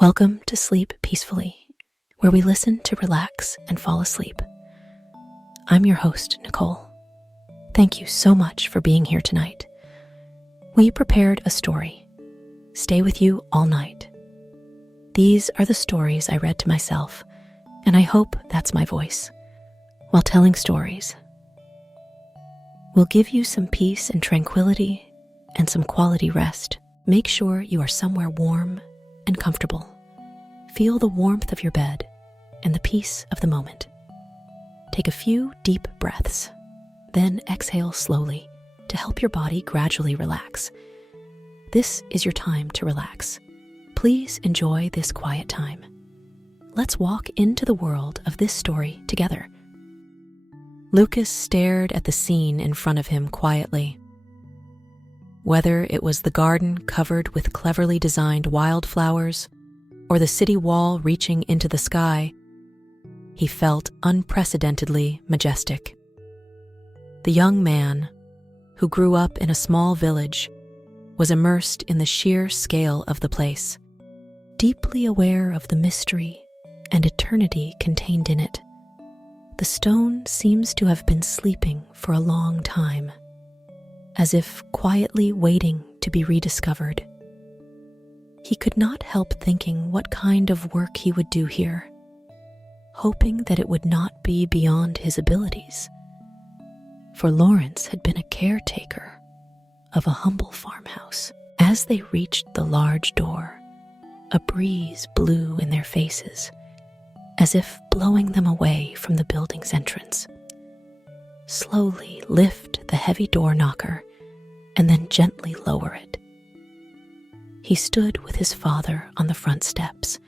Welcome to Sleep Peacefully, where we listen to relax and fall asleep. I'm your host, Nicole. Thank you so much for being here tonight. We prepared a story, Stay With You All Night. These are the stories I read to myself, and I hope that's my voice. While telling stories, we'll give you some peace and tranquility and some quality rest. Make sure you are somewhere warm and comfortable. Feel the warmth of your bed and the peace of the moment. Take a few deep breaths, then exhale slowly to help your body gradually relax. This is your time to relax. Please enjoy this quiet time. Let's walk into the world of this story together. Lucas stared at the scene in front of him quietly. Whether it was the garden covered with cleverly designed wildflowers or the city wall reaching into the sky, he felt unprecedentedly majestic. The young man, who grew up in a small village, was immersed in the sheer scale of the place, deeply aware of the mystery and eternity contained in it. The stone seems to have been sleeping for a long time, as if quietly waiting to be rediscovered. He could not help thinking what kind of work he would do here, hoping that it would not be beyond his abilities. For Lawrence had been a caretaker of a humble farmhouse. As they reached the large door, a breeze blew in their faces, as if blowing them away from the building's entrance. Slowly lift the heavy door knocker and then gently lower it. He stood with his father on the front steps,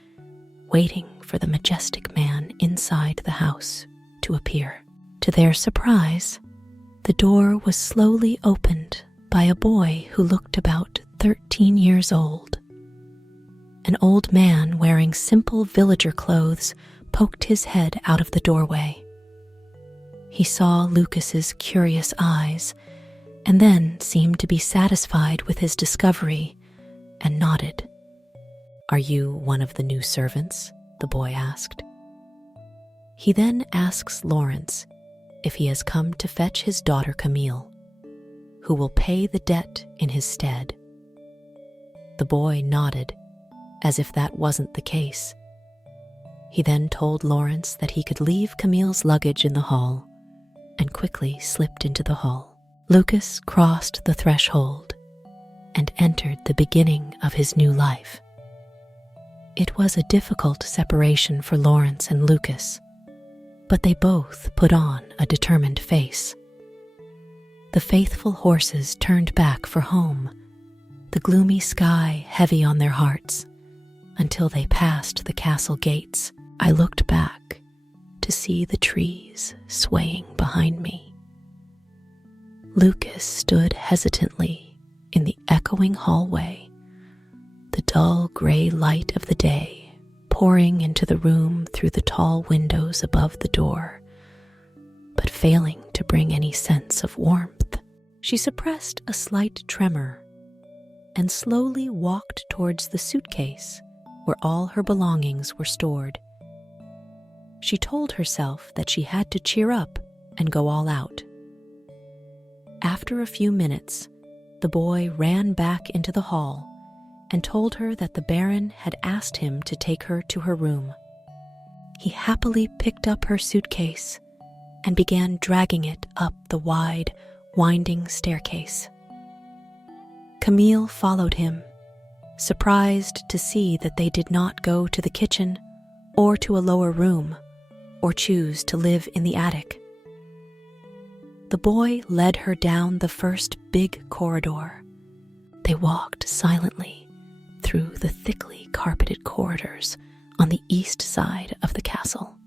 waiting for the majestic man inside the house to appear. To their surprise, the door was slowly opened by a boy who looked about 13 years old. An old man wearing simple villager clothes poked his head out of the doorway. He saw Lucas's curious eyes and then seemed to be satisfied with his discovery and nodded. "Are you one of the new servants?" the boy asked. He then asks Lawrence if he has come to fetch his daughter Camille, who will pay the debt in his stead. The boy nodded, as if that wasn't the case. He then told Lawrence that he could leave Camille's luggage in the hall and quickly slipped into the hall. Lucas crossed the threshold and entered the beginning of his new life. It was a difficult separation for Lawrence and Lucas, but they both put on a determined face. The faithful horses turned back for home, the gloomy sky heavy on their hearts, until they passed the castle gates. I looked back to see the trees swaying behind me. Lucas stood hesitantly in the echoing hallway, the dull gray light of the day pouring into the room through the tall windows above the door, but failing to bring any sense of warmth. She suppressed a slight tremor and slowly walked towards the suitcase where all her belongings were stored. She told herself that she had to cheer up and go all out. After a few minutes, the boy ran back into the hall and told her that the Baron had asked him to take her to her room. He happily picked up her suitcase and began dragging it up the wide, winding staircase. Camille followed him, surprised to see that they did not go to the kitchen or to a lower room or choose to live in the attic. The boy led her down the first big corridor. They walked silently through the thickly carpeted corridors on the east side of the castle.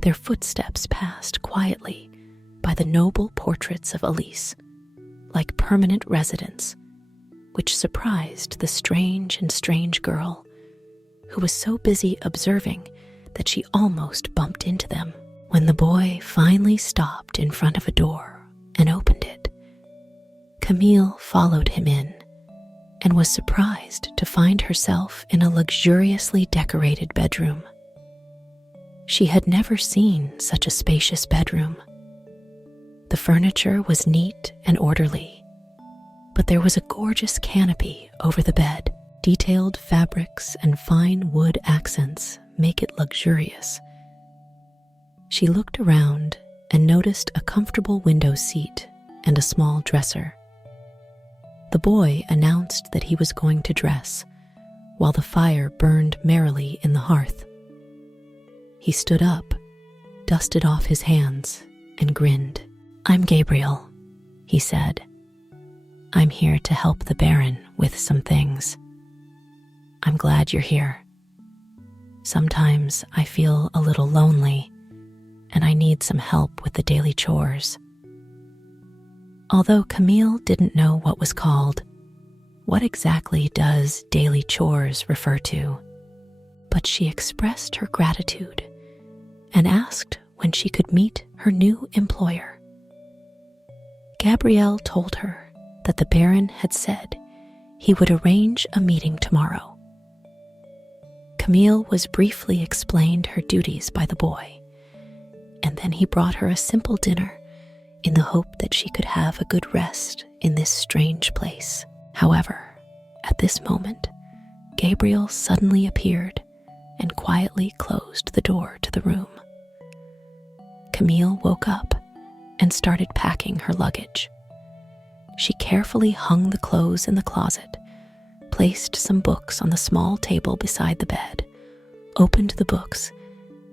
Their footsteps passed quietly by the noble portraits of Elise, like permanent residents, which surprised the strange girl, who was so busy observing that she almost bumped into them. When the boy finally stopped in front of a door and opened it, Camille followed him in, and was surprised to find herself in a luxuriously decorated bedroom. She had never seen such a spacious bedroom. The furniture was neat and orderly, but there was a gorgeous canopy over the bed. Detailed fabrics and fine wood accents make it luxurious. She looked around and noticed a comfortable window seat and a small dresser. The boy announced that he was going to dress, while the fire burned merrily in the hearth. He stood up, dusted off his hands, and grinned. "I'm Gabriel," he said. "I'm here to help the Baron with some things. I'm glad you're here. Sometimes I feel a little lonely, and I need some help with the daily chores." Although Camille didn't know what was called, what exactly does daily chores refer to? But she expressed her gratitude and asked when she could meet her new employer. Gabrielle told her that the Baron had said he would arrange a meeting tomorrow. Camille was briefly explained her duties by the boy, and then he brought her a simple dinner in the hope that she could have a good rest in this strange place. However, at this moment, Gabriel suddenly appeared and quietly closed the door to the room. Camille woke up and started packing her luggage. She carefully hung the clothes in the closet, placed some books on the small table beside the bed, opened the books,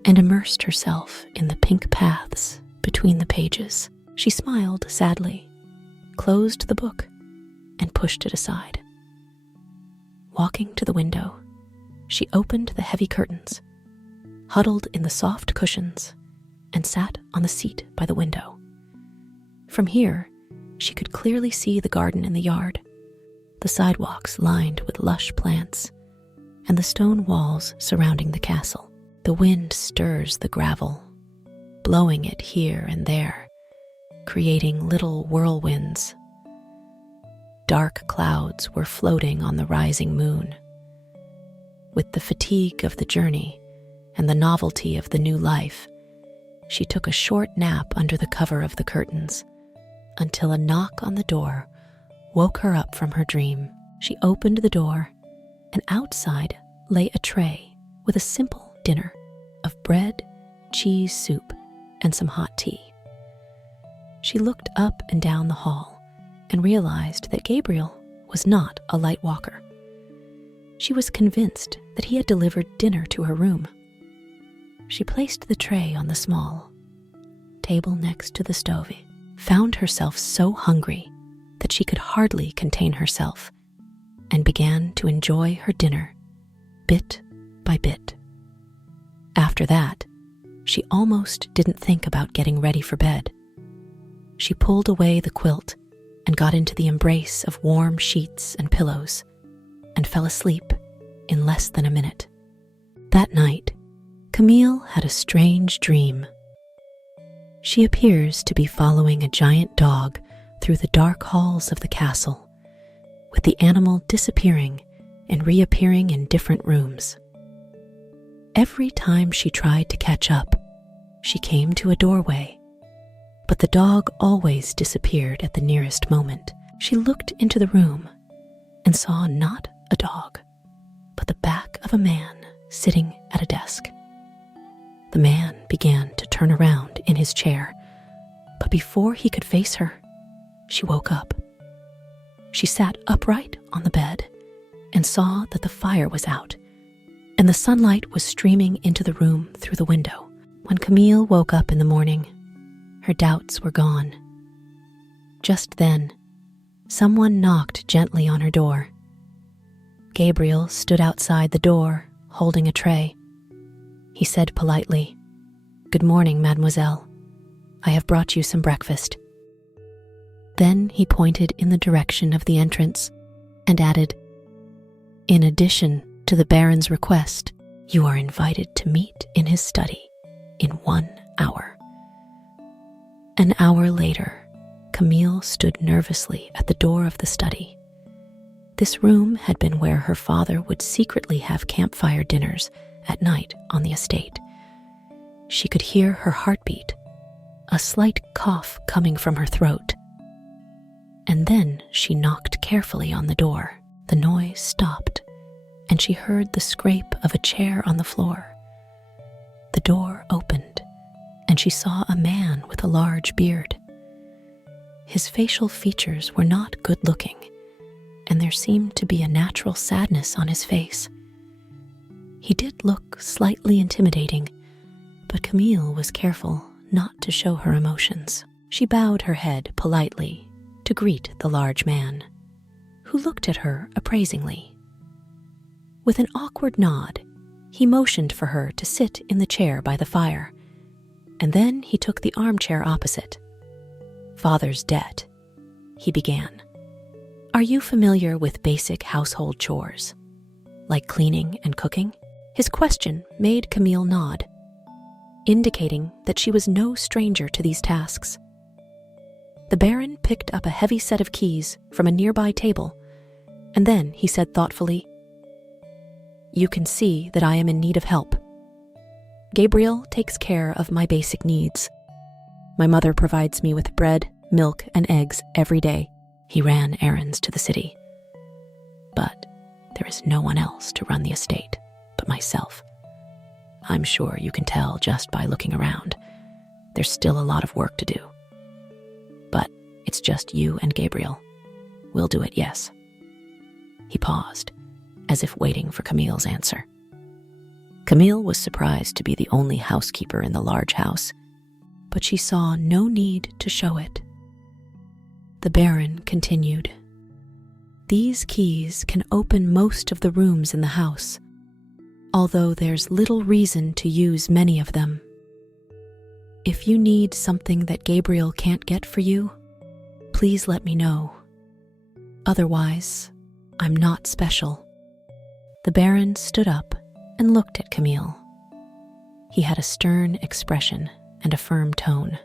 and immersed herself in the pink paths between the pages. She smiled sadly, closed the book, and pushed it aside. Walking to the window, she opened the heavy curtains, huddled in the soft cushions, and sat on the seat by the window. From here, she could clearly see the garden in the yard, the sidewalks lined with lush plants, and the stone walls surrounding the castle. The wind stirs the gravel, blowing it here and there, creating little whirlwinds. Dark clouds were floating on the rising moon. With the fatigue of the journey and the novelty of the new life, she took a short nap under the cover of the curtains until a knock on the door woke her up from her dream. She opened the door, and outside lay a tray with a simple dinner of bread, cheese soup, and some hot tea. She looked up and down the hall and realized that Gabriel was not a light walker. She was convinced that he had delivered dinner to her room. She placed the tray on the small table next to the stove, found herself so hungry that she could hardly contain herself, and began to enjoy her dinner bit by bit. After that, she almost didn't think about getting ready for bed. She pulled away the quilt and got into the embrace of warm sheets and pillows, and fell asleep in less than a minute. That night, Camille had a strange dream. She appears to be following a giant dog through the dark halls of the castle, with the animal disappearing and reappearing in different rooms. Every time she tried to catch up, she came to a doorway, but the dog always disappeared at the nearest moment. She looked into the room and saw not a dog, but the back of a man sitting at a desk. The man began to turn around in his chair, but before he could face her, she woke up. She sat upright on the bed and saw that the fire was out, and the sunlight was streaming into the room through the window. When Camille woke up in the morning, her doubts were gone. Just then, someone knocked gently on her door. Gabriel stood outside the door, holding a tray. He said politely, "Good morning, mademoiselle. I have brought you some breakfast." Then he pointed in the direction of the entrance and added, "In addition to the Baron's request, you are invited to meet in his study in 1 hour." An hour later, Camille stood nervously at the door of the study. This room had been where her father would secretly have campfire dinners at night on the estate. She could hear her heartbeat, a slight cough coming from her throat. And then she knocked carefully on the door. The noise stopped, and she heard the scrape of a chair on the floor. The door opened, and she saw a man with a large beard. His facial features were not good-looking, and there seemed to be a natural sadness on his face. He did look slightly intimidating, but Camille was careful not to show her emotions. She bowed her head politely to greet the large man, who looked at her appraisingly. With an awkward nod, he motioned for her to sit in the chair by the fire, and then he took the armchair opposite. "Father's debt," he began. "Are you familiar with basic household chores, like cleaning and cooking?" His question made Camille nod, indicating that she was no stranger to these tasks. The Baron picked up a heavy set of keys from a nearby table, and then he said thoughtfully, "You can see that I am in need of help. Gabriel takes care of my basic needs. My mother provides me with bread, milk, and eggs every day. He ran errands to the city. But there is no one else to run the estate but myself. I'm sure you can tell just by looking around. There's still a lot of work to do. But it's just you and Gabriel. We'll do it, yes." He paused, as if waiting for Camille's answer. Camille was surprised to be the only housekeeper in the large house, but she saw no need to show it. The Baron continued, "These keys can open most of the rooms in the house, although there's little reason to use many of them. If you need something that Gabriel can't get for you, please let me know. Otherwise, I'm not special." The Baron stood up and looked at Camille. He had a stern expression and a firm tone.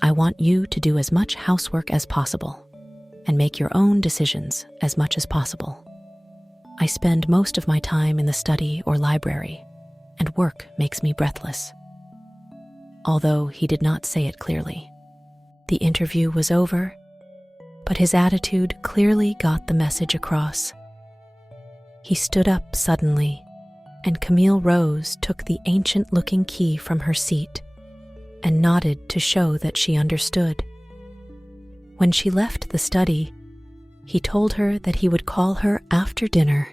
"I want you to do as much housework as possible and make your own decisions as much as possible. I spend most of my time in the study or library, and work makes me breathless." Although he did not say it clearly. The interview was over, but his attitude clearly got the message across. He stood up suddenly, and Camille Rose took the ancient-looking key from her seat and nodded to show that she understood. When she left the study, he told her that he would call her after dinner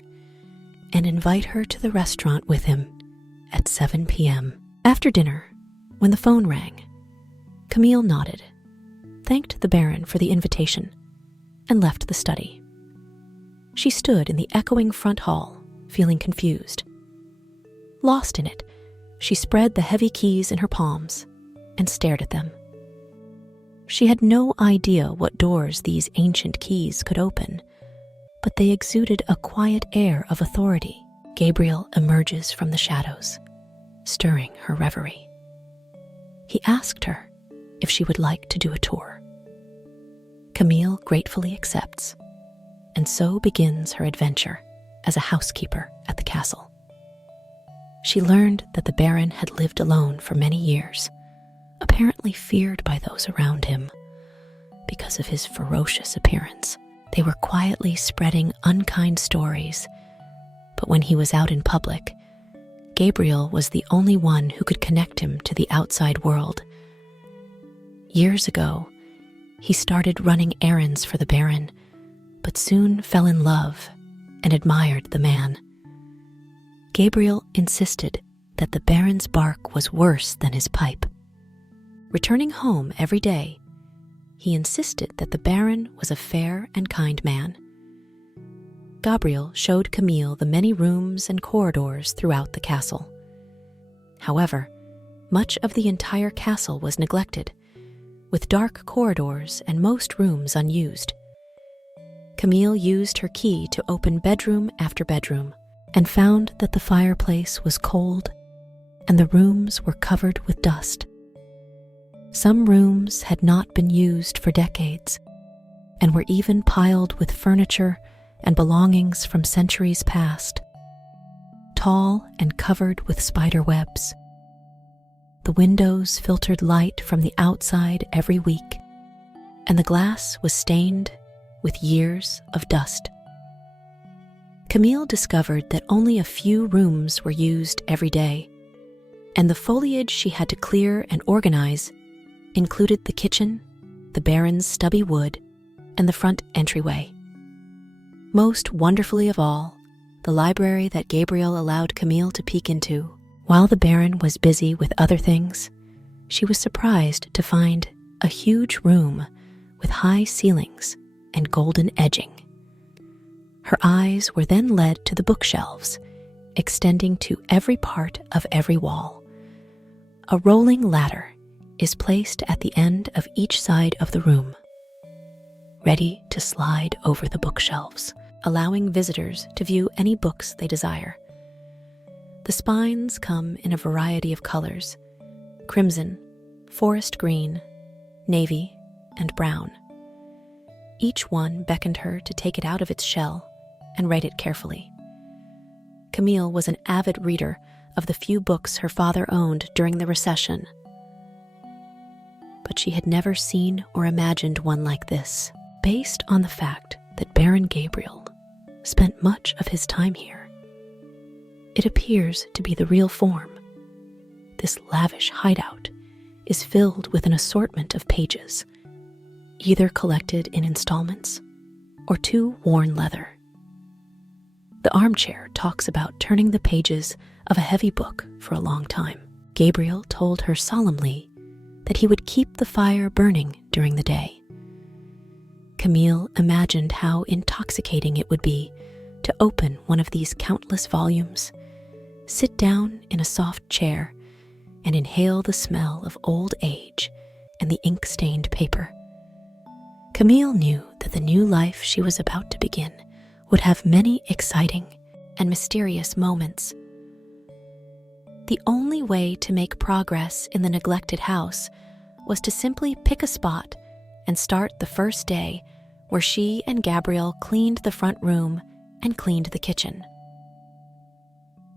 and invite her to the restaurant with him at 7 p.m. After dinner, when the phone rang, Camille nodded, thanked the Baron for the invitation, and left the study. She stood in the echoing front hall, feeling confused. Lost in it, she spread the heavy keys in her palms and stared at them. She had no idea what doors these ancient keys could open, but they exuded a quiet air of authority. Gabriel emerges from the shadows, stirring her reverie. He asked her if she would like to do a tour. Camille gratefully accepts, and so begins her adventure as a housekeeper at the castle. She learned that the Baron had lived alone for many years, apparently feared by those around him because of his ferocious appearance. They were quietly spreading unkind stories, but when he was out in public, Gabriel was the only one who could connect him to the outside world. Years ago, he started running errands for the Baron, but soon fell in love and admired the man. Gabriel insisted that the Baron's bark was worse than his pipe. Returning home every day, he insisted that the Baron was a fair and kind man. Gabriel showed Camille the many rooms and corridors throughout the castle. However, much of the entire castle was neglected, with dark corridors and most rooms unused. Camille used her key to open bedroom after bedroom and found that the fireplace was cold and the rooms were covered with dust. Some rooms had not been used for decades and were even piled with furniture and belongings from centuries past, tall and covered with spider webs. The windows filtered light from the outside every week, and the glass was stained with years of dust. Camille discovered that only a few rooms were used every day, and the foliage she had to clear and organize included the kitchen, the Baron's stubby wood, and the front entryway. Most wonderfully of all, the library that Gabriel allowed Camille to peek into. While the Baron was busy with other things, she was surprised to find a huge room with high ceilings and golden edging. Her eyes were then led to the bookshelves, extending to every part of every wall. A rolling ladder is placed at the end of each side of the room, ready to slide over the bookshelves, allowing visitors to view any books they desire. The spines come in a variety of colors: crimson, forest green, navy, and brown. Each one beckoned her to take it out of its shell and write it carefully. Camille was an avid reader of the few books her father owned during the recession, but she had never seen or imagined one like this. Based on the fact that Baron Gabriel spent much of his time here, it appears to be the real form. This lavish hideout is filled with an assortment of pages, either collected in installments or to worn leather. The armchair talks about turning the pages of a heavy book for a long time. Gabriel told her solemnly that he would keep the fire burning during the day. Camille imagined how intoxicating it would be to open one of these countless volumes, sit down in a soft chair, and inhale the smell of old age and the ink-stained paper. Camille knew that the new life she was about to begin would have many exciting and mysterious moments. The only way to make progress in the neglected house was to simply pick a spot and start the first day where she and Gabriel cleaned the front room and cleaned the kitchen.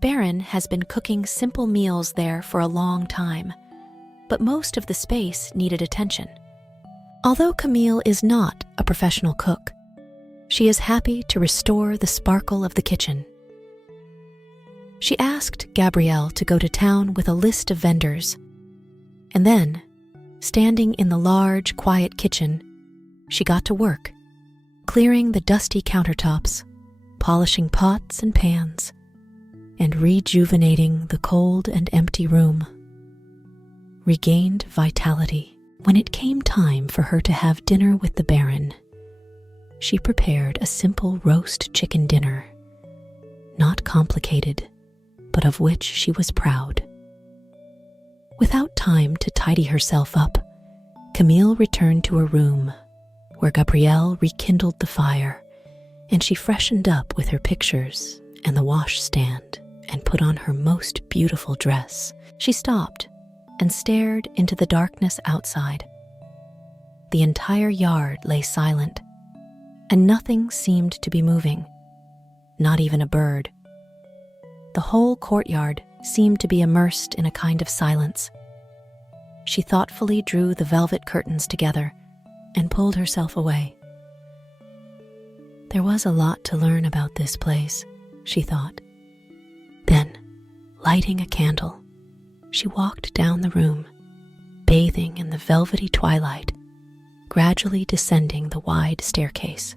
Baron has been cooking simple meals there for a long time, but most of the space needed attention. Although Camille is not a professional cook, she is happy to restore the sparkle of the kitchen. She asked Gabrielle to go to town with a list of vendors, and then, standing in the large, quiet kitchen, she got to work, clearing the dusty countertops, polishing pots and pans, and rejuvenating the cold and empty room. Regained vitality. When it came time for her to have dinner with the Baron, she prepared a simple roast chicken dinner, not complicated, but of which she was proud. Without time to tidy herself up, Camille returned to her room, where Gabrielle rekindled the fire, and she freshened up with her pictures and the washstand and put on her most beautiful dress. She stopped and stared into the darkness outside. The entire yard lay silent, and nothing seemed to be moving, not even a bird. The whole courtyard seemed to be immersed in a kind of silence. She thoughtfully drew the velvet curtains together and pulled herself away. There was a lot to learn about this place, she thought. Then, lighting a candle, she walked down the room, bathing in the velvety twilight, gradually descending the wide staircase.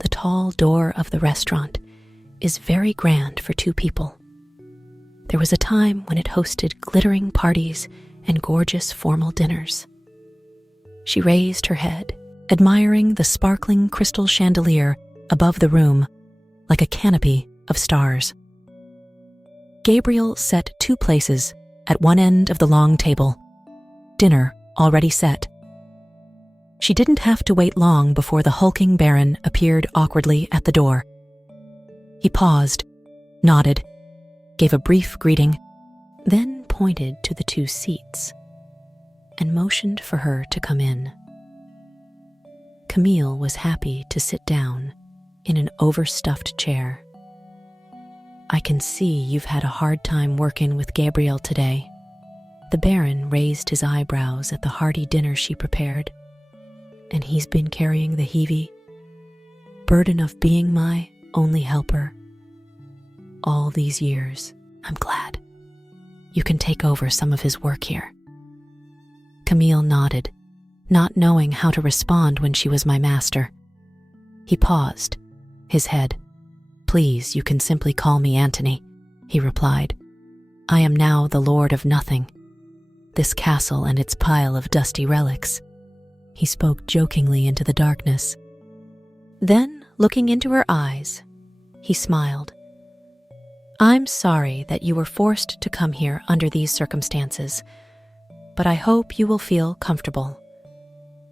The tall door of the restaurant is very grand for two people. There was a time when it hosted glittering parties and gorgeous formal dinners. She raised her head, admiring the sparkling crystal chandelier above the room like a canopy of stars. Gabriel set 2 places at one end of the long table, dinner already set. She didn't have to wait long before the hulking Baron appeared awkwardly at the door. He paused, nodded, gave a brief greeting, then pointed to the 2 seats and motioned for her to come in. Camille was happy to sit down in an overstuffed chair. "I can see you've had a hard time working with Gabriel today." The Baron raised his eyebrows at the hearty dinner she prepared. "And he's been carrying the heavy burden of being my only helper all these years. I'm glad you can take over some of his work here." Camille nodded, not knowing how to respond when she was my master. He paused, his head. "Please, you can simply call me Anthony," he replied. "I am now the Lord of Nothing. This castle and its pile of dusty relics." He spoke jokingly into the darkness. Then, looking into her eyes, he smiled. "I'm sorry that you were forced to come here under these circumstances, but I hope you will feel comfortable.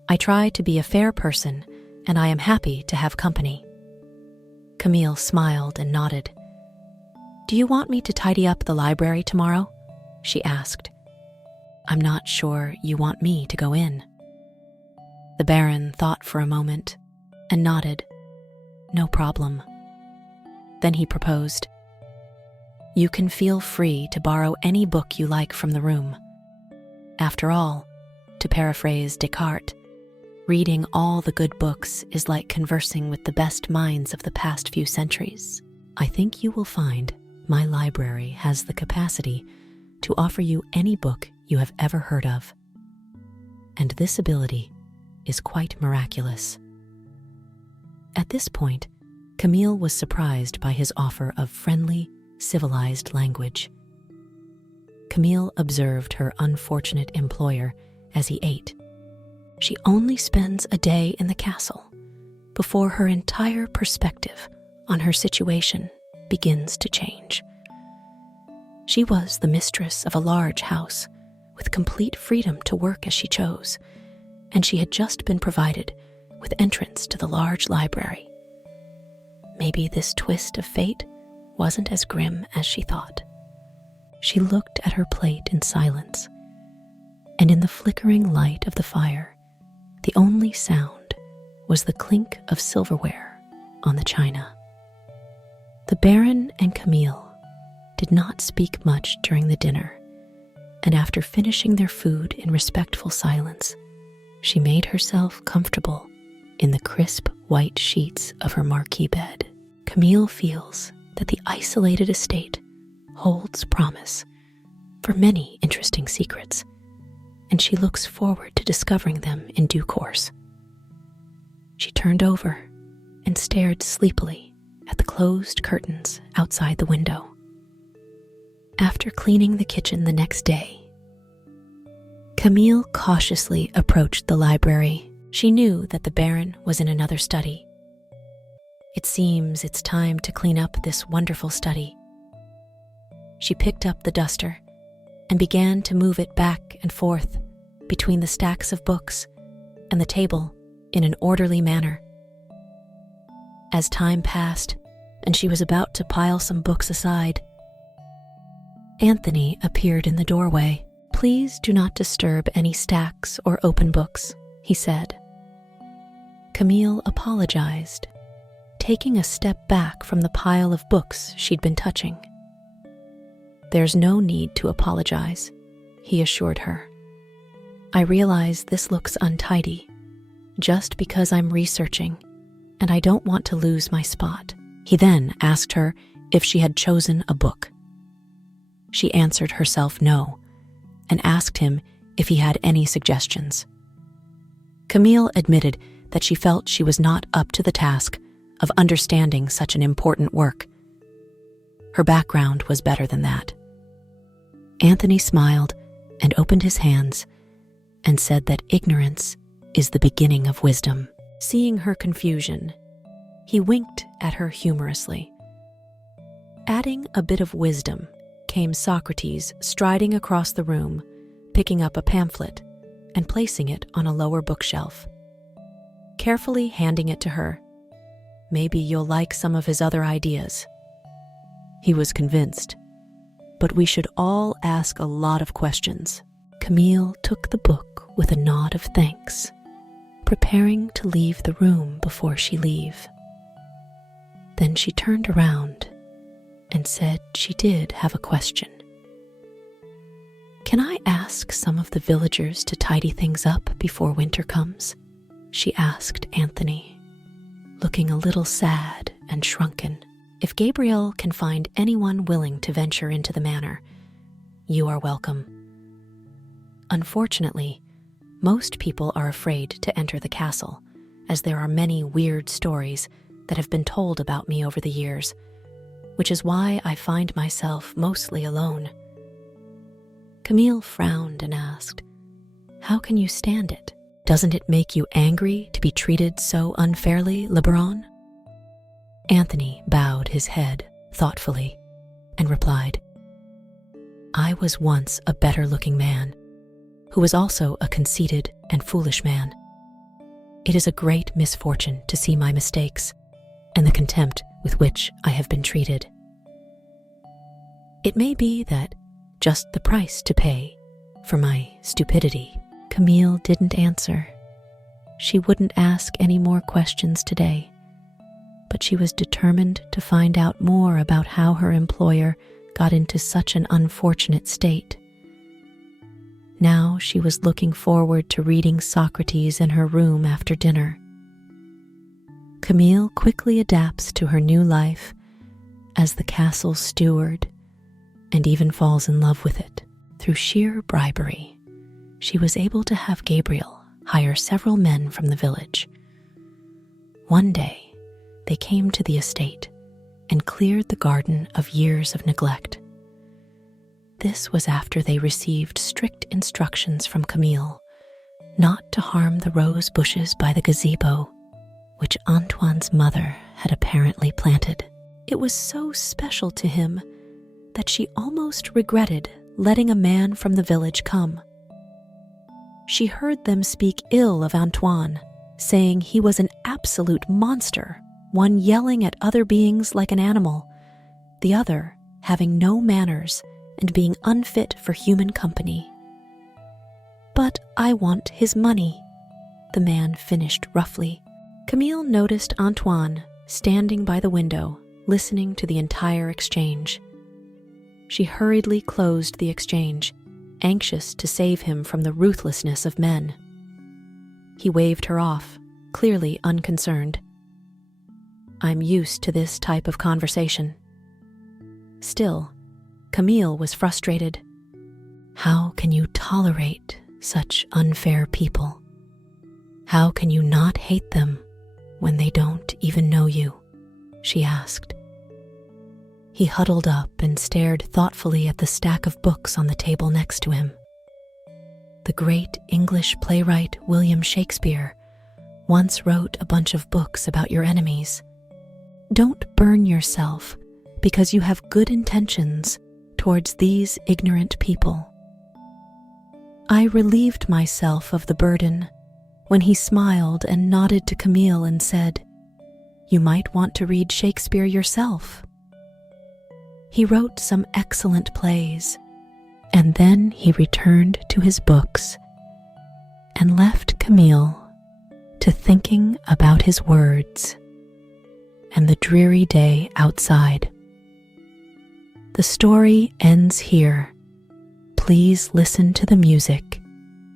I try to be a fair person, and I am happy to have company." Camille smiled and nodded. "Do you want me to tidy up the library tomorrow?" she asked. "I'm not sure you want me to go in." The Baron thought for a moment and nodded. "No problem." Then he proposed, "You can feel free to borrow any book you like from the room. After all, to paraphrase Descartes, reading all the good books is like conversing with the best minds of the past few centuries. I think you will find my library has the capacity to offer you any book you have ever heard of. And this ability is quite miraculous." At this point, Camille was surprised by his offer of friendly, civilized language. Camille observed her unfortunate employer as he ate. She only spends a day in the castle before her entire perspective on her situation begins to change. She was the mistress of a large house with complete freedom to work as she chose, and she had just been provided with entrance to the large library. Maybe this twist of fate wasn't as grim as she thought. She looked at her plate in silence, and in the flickering light of the fire, the only sound was the clink of silverware on the china. The Baron and Camille did not speak much during the dinner, and after finishing their food in respectful silence, she made herself comfortable in the crisp white sheets of her marquee bed. Camille feels that the isolated estate holds promise for many interesting secrets, and she looks forward to discovering them in due course. She turned over and stared sleepily at the closed curtains outside the window. After cleaning the kitchen the next day, Camille cautiously approached the library. She knew that the Baron was in another study. "It seems it's time to clean up this wonderful study." She picked up the duster and began to move it back and forth between the stacks of books and the table in an orderly manner. As time passed and she was about to pile some books aside, Anthony appeared in the doorway. "Please do not disturb any stacks or open books," he said. Camille apologized, taking a step back from the pile of books she'd been touching. "There's no need to apologize," he assured her. "I realize this looks untidy, just because I'm researching, and I don't want to lose my spot." He then asked her if she had chosen a book. She answered herself no, and asked him if he had any suggestions. Camille admitted that she felt she was not up to the task of understanding such an important work. Her background was better than that. Anthony smiled and opened his hands and said that ignorance is the beginning of wisdom. Seeing her confusion, he winked at her humorously. Adding a bit of wisdom came Socrates striding across the room, picking up a pamphlet and placing it on a lower bookshelf. Carefully handing it to her, "Maybe you'll like some of his other ideas." He was convinced, but we should all ask a lot of questions. Camille took the book with a nod of thanks, preparing to leave the room before she leave. Then she turned around and said she did have a question. "Can I ask some of the villagers to tidy things up before winter comes?" she asked Anthony, looking a little sad and shrunken. "If Gabriel can find anyone willing to venture into the manor, you are welcome. Unfortunately, most people are afraid to enter the castle, as there are many weird stories that have been told about me over the years, which is why I find myself mostly alone." Camille frowned and asked, "How can you stand it? Doesn't it make you angry to be treated so unfairly, LeBaron?" Anthony bowed his head thoughtfully and replied, "I was once a better-looking man, who was also a conceited and foolish man. It is a great misfortune to see my mistakes and the contempt with which I have been treated. It may be that just the price to pay for my stupidity." Camille didn't answer. She wouldn't ask any more questions today, but she was determined to find out more about how her employer got into such an unfortunate state. Now she was looking forward to reading Socrates in her room after dinner. Camille quickly adapts to her new life as the castle's steward and even falls in love with it. Through sheer bribery, she was able to have Gabriel hire several men from the village. One day, they came to the estate and cleared the garden of years of neglect. This was after they received strict instructions from Camille not to harm the rose bushes by the gazebo, which Antoine's mother had apparently planted. It was so special to him that she almost regretted letting a man from the village come. She heard them speak ill of Antoine, saying he was an absolute monster, one yelling at other beings like an animal, the other having no manners and being unfit for human company. "But I want his money," the man finished roughly. Camille noticed Antoine standing by the window, listening to the entire exchange. She hurriedly closed the exchange, anxious to save him from the ruthlessness of men. He waved her off, clearly unconcerned. "I'm used to this type of conversation." Still, Camille was frustrated. How can you tolerate such unfair people? How can you not hate them when they don't even know you? She asked. He huddled up and stared thoughtfully at the stack of books on the table next to him. The great English playwright William Shakespeare once wrote a bunch of books about your enemies. Don't burn yourself because you have good intentions towards these ignorant people. I relieved myself of the burden when he smiled and nodded to Camille and said, "You might want to read Shakespeare yourself." He wrote some excellent plays, and then he returned to his books and left Camille to thinking about his words and the dreary day outside. The story ends here. Please listen to the music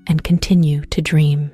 and continue to dream.